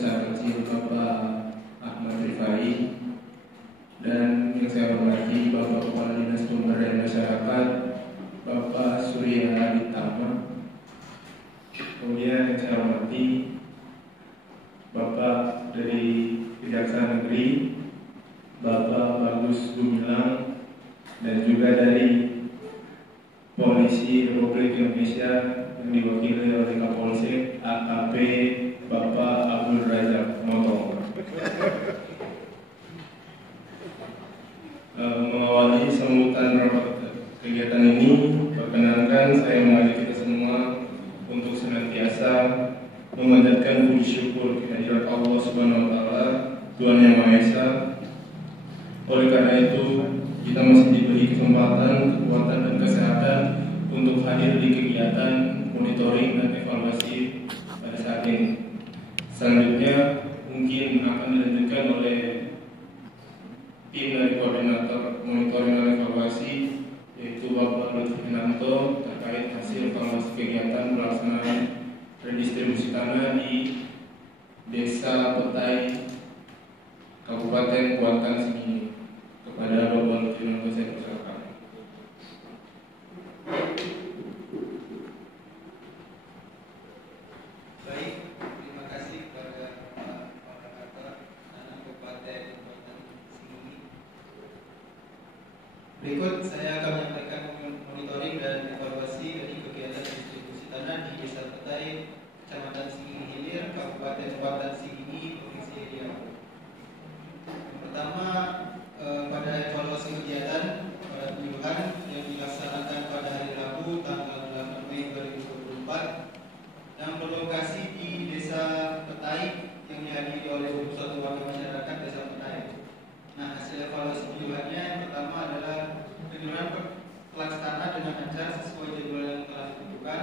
besar kecil Bapak Ahmad Rifai, dan yang saya hormati Bapak Kepala Dinas Pemberdayaan Masyarakat Bapak Surya Aditama. Kemudian yang saya hormati Bapak dari Kejaksaan Negeri Bapak Bagus Gumilang, dan juga dari Polisi Republik Indonesia yang diwakili oleh Kapolsek AKP Bapak Abdul Razak Motong. Mengawali sambutan rapat kegiatan ini, perkenankan saya mengajak kita semua untuk senantiasa memanjatkan puji syukur kehadirat Allah Subhanahu wa Ta'ala, Tuhan Yang Maha Esa. Oleh karena itu, kita masih diberi kesempatan, kekuatan, dan kesehatan untuk hadir di kegiatan monitoring dan evaluasi pada saat ini. Selanjutnya mungkin akan dilanjutkan oleh tim dari koordinator monitoring dan evaluasi, yaitu Bapak Lutfi Nanto, terkait hasil evaluasi kegiatan pelaksanaan redistribusi tanah di Desa Petai Kabupaten Kuantan Singingi. Kepada Bapak Lutfi Nanto saya persilakan. Baik, terima kasih kepada Pak Koordinator Tanah Kabupaten Kuantan Singingi. Berikut saya akan menyampaikan monitoring dan evaluasi dari kegiatan distribusi tanah di Desa Petai, Kecamatan Singingi Hilir, Kabupaten Kuantan Singingi, Provinsi Riau. Yang pertama, pada evaluasi kegiatan pada penyuluhan yang dilaksanakan pada hari Rabu tanggal 8 Mei 2024 yang berlokasi di Desa Petai yang dihadiri oleh 21 warga masyarakat Desa Petai. Nah, hasil evaluasi penyuluhannya yang pertama adalah penyuluhan terlaksana dengan lancar sesuai jadwal yang telah ditentukan,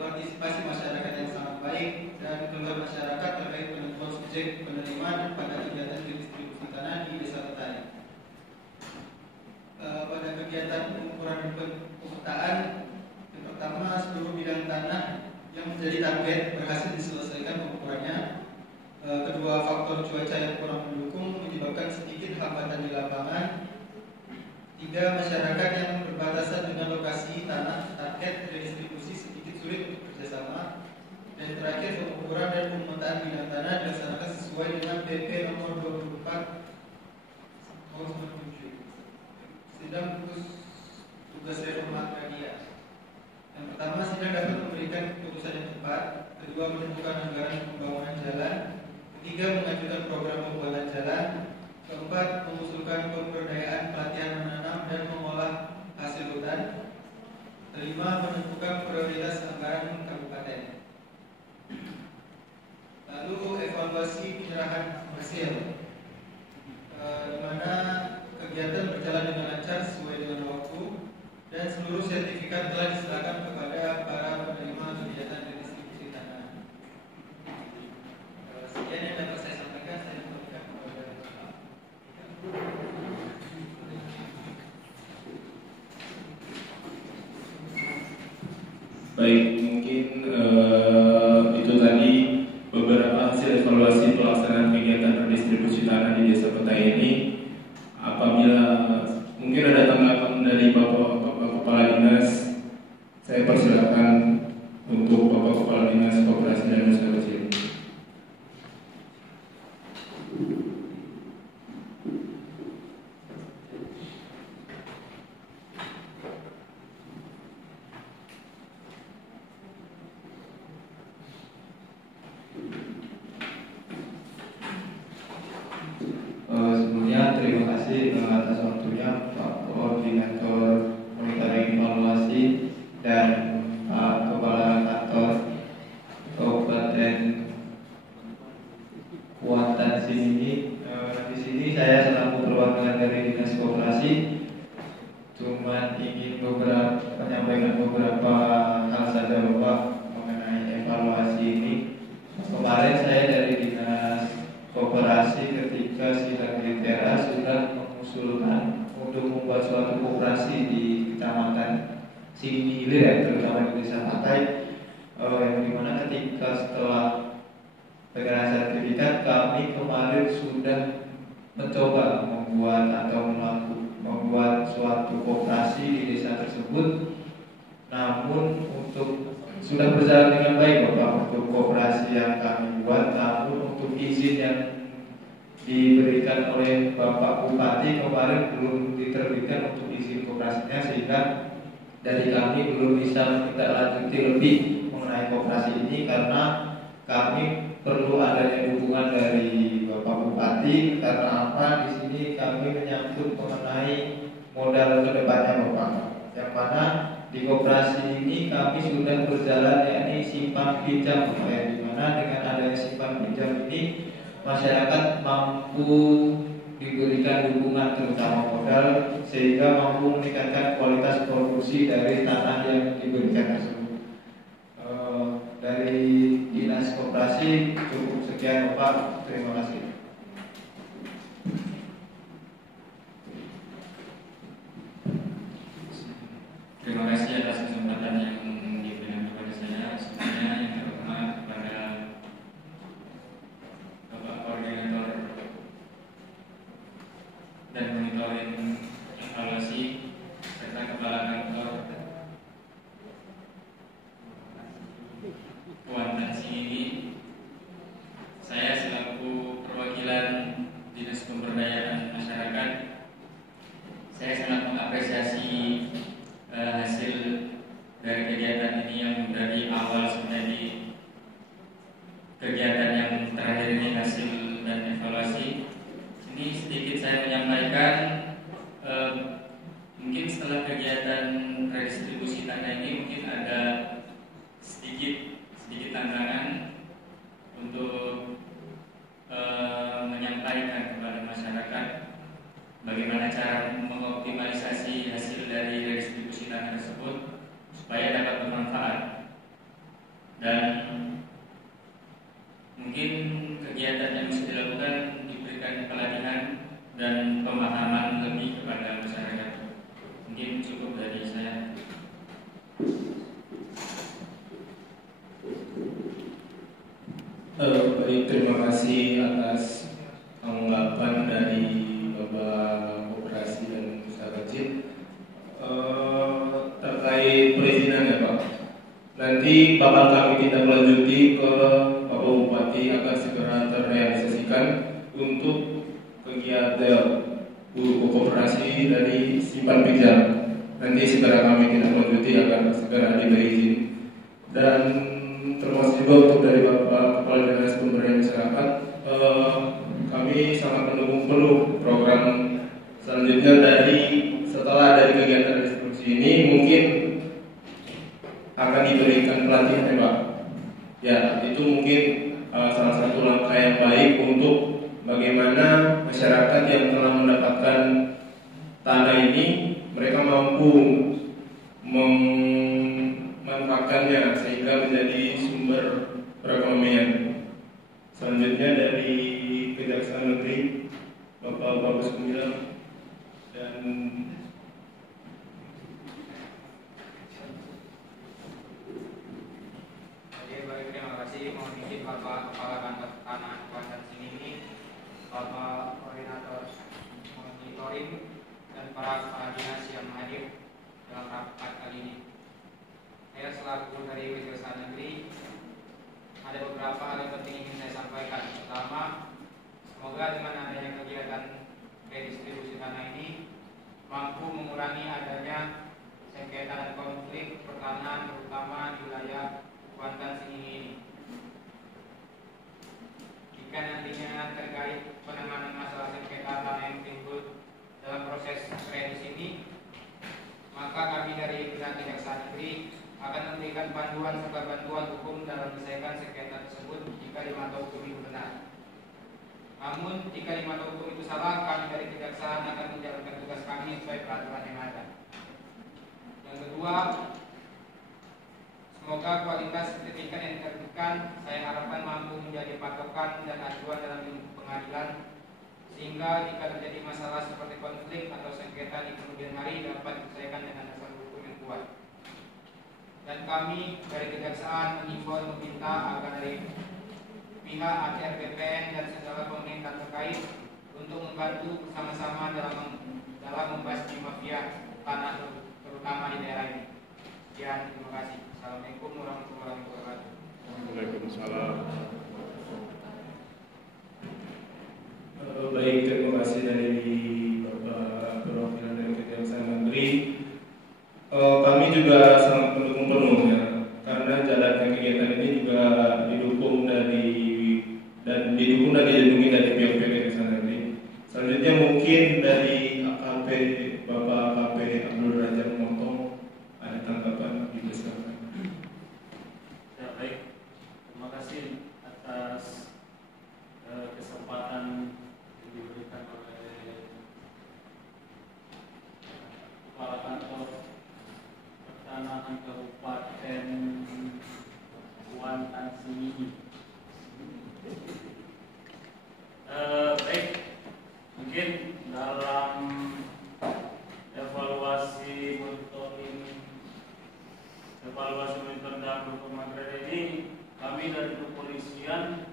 partisipasi masyarakat yang sangat baik, dan keluhan masyarakat terkait penentuan subjek penerimaan pada kegiatan distribusi tanah di Desa Petai. Pada kegiatan pengukuran dan pemetaan, yang pertama seluruh bidang tanah yang menjadi target berhasil diselesaikan pengukurannya. Kedua, faktor cuaca yang kurang mendukung menyebabkan sedikit hambatan di lapangan. Tiga, masyarakat yang berbatasan dengan lokasi tanah target redistribusi sedikit sulit untuk kerjasama. Dan terakhir, pengukuran dan pemetaan bidang tanah dilaksanakan sesuai dengan PP nomor 24 tahun 97. Sidang tugas reforma agraria. Yang pertama, sidang dapat memberikan keputusan yang tepat. Kedua, menentukan anggaran pembangunan jalan. Ketiga, mengajukan program pembuatan jalan. Keempat, mengusulkan pemberdayaan pelatihan menanam dan mengolah hasil hutan. Kelima, menentukan prioritas anggaran kabupaten. Lalu evaluasi penyerahan hasil, di mana kegiatan berjalan dengan lancar sesuai dengan waktu dan seluruh sertifikat telah diserahkan kepada para penerima kegiatan redistribusi tanah. Sekian yang dapat saya sampaikan. Saya kembalikan kepada Bapak. Baik, mungkin itu tadi beberapa hasil evaluasi pelaksanaan kegiatan redistribusi tanah di Desa Petai ini. Apabila mungkin ada tanggapan dari Bapak Kepala Dinas, saya persilakan untuk Bapak Kepala Dinas Koperasi dan Usaha Kecil. Sebelumnya terima kasih atas waktunya Pak Koordinator Monitoring Evaluasi dan Pak Kepala Kantor Kabupaten Kuantan Singingi. Di sini saya selaku perwakilan dari Dinas Koperasi cuma ingin menyampaikan beberapa hal saja Bapak mengenai evaluasi ini. Kemarin saya dari Dinas Koperasi ketika sidang DPRA sudah mengusulkan untuk membuat suatu koperasi di Kecamatan Singingi Hilir, terutama di Desa Petai, yang dimana ketika setelah dengan sertifikat, kami kemarin sudah mencoba membuat suatu koperasi di desa tersebut, namun sudah berjalan dengan baik Bapak untuk koperasi yang kami buat, namun untuk izin yang diberikan oleh Bapak Bupati kemarin belum diterbitkan untuk izin koperasinya, sehingga dari kami belum bisa menindaklanjuti lebih mengenai koperasi ini karena kami perlu adanya dukungan dari Bapak Bupati. Karena apa? Di sini kami menyangkut mengenai modal kedepannya Bapak, yang mana di koperasi ini kami sudah berjalan yakni simpan pinjam Bapak, yang dimana dengan adanya simpan pinjam ini masyarakat mampu diberikan dukungan terutama modal sehingga mampu meningkatkan kualitas produksi dari tanah yang diberikan tersebut. Dari Dinas Koperasi cukup sekian Bapak, terima kasih. Terima kasih atas kesempatan yang diberikan kepada saya. Sebenarnya yang terutama kepada Bapak Koordinator dan monitoring evaluasi serta Kepala Kantor Kuantansi ini, saya selaku perwakilan Dinas Pemberdayaan Masyarakat, saya sangat mengapresiasi hasil dari kegiatan ini yang dari awal menjadi kegiatan yang terakhir ini, hasil dan evaluasi. Ini sedikit saya menyampaikan, mungkin setelah kegiatan redistribusi tanah ini mungkin ada sedikit tantangan untuk menyampaikan kepada masyarakat bagaimana cara mengoptimalisasi hasil dari redistribusi tanah tersebut supaya dapat bermanfaat. Dan mungkin kegiatan yang bisa dilakukan diberikan pelatihan dan pemahaman lebih kepada masyarakat. Mungkin cukup dari saya. Baik, terima kasih atas tanggapan dari Bapak Koperasi dan Usaha Kecil. Terkait perizinan ya Pak, nanti bakal kami tindak lanjuti ke Bapak Bupati agar segera terrealisasikan untuk kegiatan koperasi dari simpan pinjam. Nanti segera kami tindak lanjuti agar segera diberi izin. Dan termasuk juga untuk dari Bapak Kepala Dinas Pemberdayaan Masyarakat, kami sangat mendukung penuh program selanjutnya setelah dari kegiatan distribusi ini mungkin akan diberikan pelatihan ya Pak. Ya, itu mungkin salah satu langkah yang baik untuk bagaimana masyarakat yang telah mendapatkan tanah ini mereka mampu memanfaatkannya sehingga menjadi sumber perekonomian. Selanjutnya dari Kejaksaan Negeri Bapak Bagus Gumilang dan baik, terima kasih. Mohon izin Bapak Kepala Kantor Tanah Kuantansi ini, Bapak Koordinator Monitoring dan para kepala dinas yang hadir dalam rapat kali ini. Saya selaku dari Kejaksaan Negeri ada beberapa hal yang penting ingin saya sampaikan. Pertama, semoga dengan adanya kegiatan redistribusi tanah ini mampu mengurangi adanya sengketa dan konflik pertanahan terutama di wilayah Kuantansi ini. Jika nantinya terkait penanganan masalah sengketa tanah yang timbul dalam proses redis ini, maka kami dari pihak Kejaksaan Negeri akan memberikan panduan serta bantuan hukum dalam menyelesaikan sengketa tersebut jika dimata hukum itu benar. Namun jika dimata hukum itu salah, kami dari Kejaksaan akan menjalankan tugas kami sesuai peraturan yang ada. Yang kedua, semoga kualitas sertifikat yang diterbitkan saya harapkan mampu menjadi patokan dan acuan dalam pengadilan, sehingga jika terjadi masalah seperti konflik atau sengketa di kemudian hari dapat diselesaikan dengan dasar hukum yang kuat. Dan kami dari Kejaksaan mengimbau meminta agar dari pihak ACR BPN dan segala pemerintah terkait untuk membantu bersama-sama dalam membasmi mafia tanah terutama di daerah ini. Sekian, terima kasih. Assalamualaikum warahmatullahi wabarakatuh. Waalaikumsalam. Baik, terima kasih dari Bapak Perwakilan dari Kejaksaan Negeri. Kami juga sangat mendukung penuh ya, karena jalannya kegiatan ini juga didukung dan dilindungi dari pihak-pihak Kejaksaan Negeri. Selanjutnya mungkin dari AKP Bapak AKP Abdul Razak Motong ada tanggapan di silakan. Ya, baik. Terima kasih atas kesempatan yang diberikan oleh Kepala Kantor Pertanahan Kabupaten Kuantan Singingi. Baik, mungkin dalam evaluasi monitoring dan pemantauan ini, kami dari kepolisian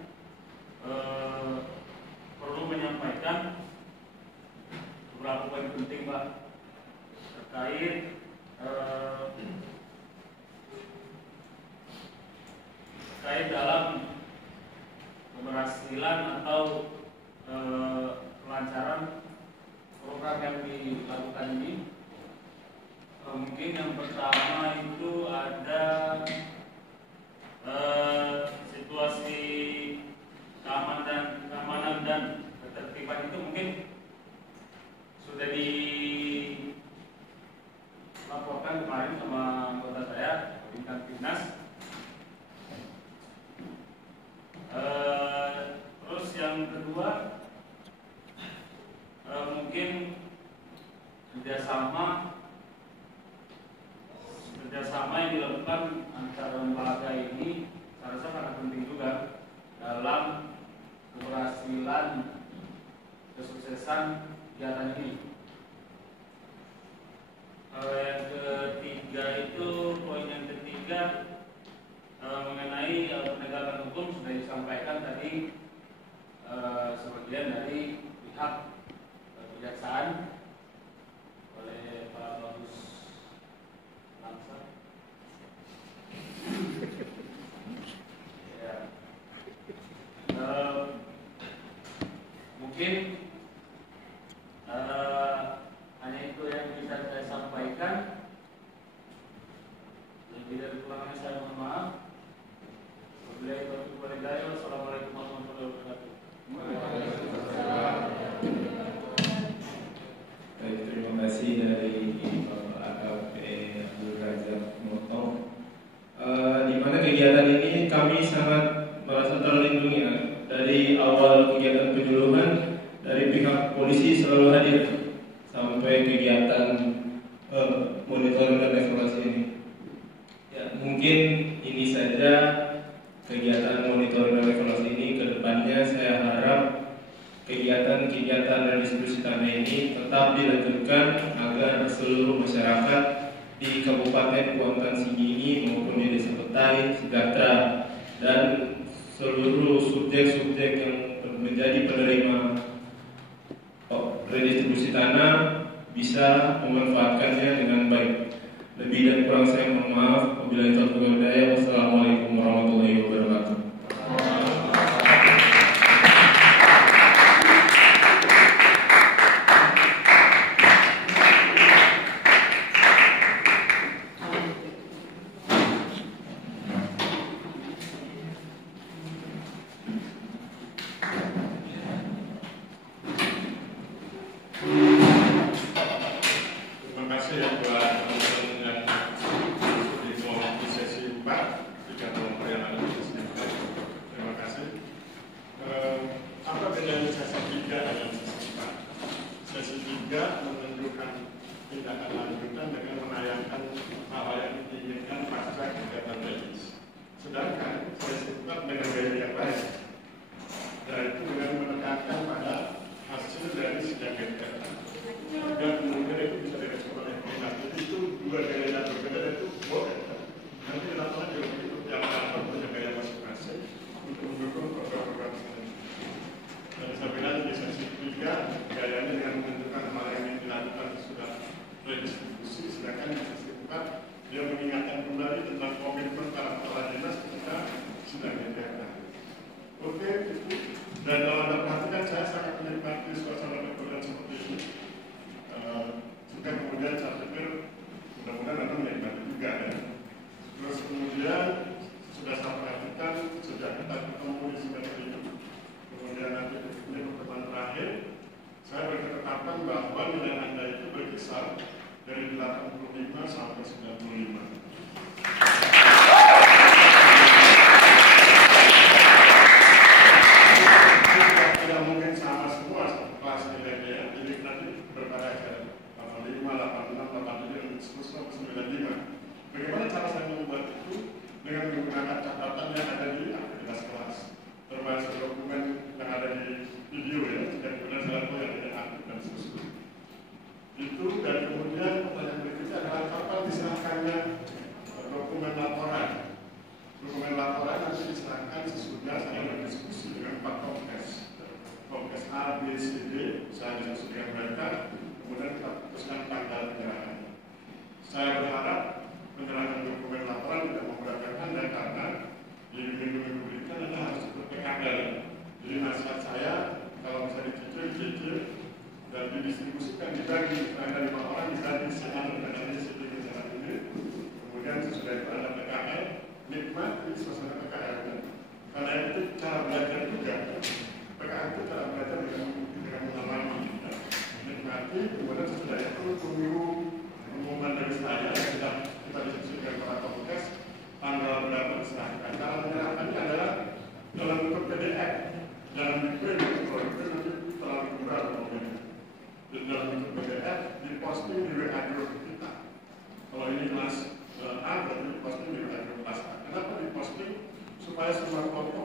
perlu menyampaikan beberapa poin penting, Pak, terkait dalam keberhasilan atau kelancaran program yang dilakukan ini. Mungkin yang pertama itu ada situasi keamanan dan ketertiban itu mungkin sudah dilaporkan kemarin sama anggota saya tingkat dinas. Terus yang kedua mungkin kerjasama yang dilakukan antara lembaga ini saya rasa sangat penting juga dalam keberhasilan kesuksesan kegiatan ini. Yang ketiga itu poin yang ketiga mengenai penegakan hukum sudah disampaikan tadi sebagian dari pihak kejaksaan oleh Pak Bagus Langsa. Ya. Mungkin hanya itu yang bisa saya sampaikan. Lebih dari kekurangannya saya mohon maaf. Wassalamualaikum warahmatullahi wabarakatuh. Baik, terima kasih dari Bapak AKP Abdul Razak Motong. Di mana kegiatan ini kami sangat merasa terlindungi ya. Dari awal kegiatan penyuluhan dari pihak polisi selalu hadir sampai kegiatan monitoring dan evaluasi ini. Ya, mungkin ini saja kegiatan monitoring dan evaluasi ini. Kedepannya saya harap kegiatan-kegiatan dan distribusi tanah ini tetap dilanjutkan agar seluruh masyarakat di Kabupaten Kuantan Singingi maupun di Desa Petai sejahtera dan seluruh subjek-subjek yang menjadi penerima redistribusi tanah bisa memanfaatkannya dengan baik. Lebih dan kurang saya mohon maaf. Wabillahi taufiq wal hidayah. Wassalamualaikum warahmatullahi wabarakatuh. Untuk mendukung program kemudian saya pikir mudah-mudahan Anda menikmati juga ya. Terus kemudian sudah saya perhatikan sejak kita ketemu di semester ini, kemudian nanti ini pertemuan terakhir, saya berketetapan bahwa nilai Anda itu berkisar dari 85 sampai 95. Tidak mungkin sama semua satu kelas nilainya, jadi nanti berbeda 85, 86, 87, dan seterusnya 95. Bagaimana cara saya membuat itu? Dengan menggunakan catatan yang ada di aktivitas kelas, termasuk dokumen yang ada di video ya, dan kemudian saya yang tidak aktif dan seterusnya. Itu dan kemudian pertanyaan berikutnya adalah kapan diserahkannya dokumen laporan. Dokumen laporan nanti diserahkan sesudah saya berdiskusi dengan Pak Komkes. Komkes A, B, C, D, saya diskusi dengan mereka, kemudian kita putuskan tanggal penyerahan. Saya berharap penyerahan dokumen laporan tidak memberatkan Anda karena di minggu-minggu berikutnya Anda harus ikut PKL. Jadi nasihat saya kalau bisa dicicil dan didistribusikan dibagi dari orang dibagi secara dengan disiplin secara ini. Kemudian sesudah itu Anda PKL, nikmati suasana PKL. Karena itu cara belajar juga. PKL itu cara belajar dengan mengalami. Nikmati, kemudian sesudah itu tunggu pengumuman dari saya yang sudah kita diskusikan para Komkes tanggal berapa diserahkan. Cara menyerahkannya adalah dalam bentuk PDF, jangan diprint, kalau diprint nanti terlalu murah dokumennya. Dalam bentuk PDF diposting di WA group kita. Kalau ini kelas A berarti diposting di WA group kelas A. Kenapa diposting? Supaya semua foto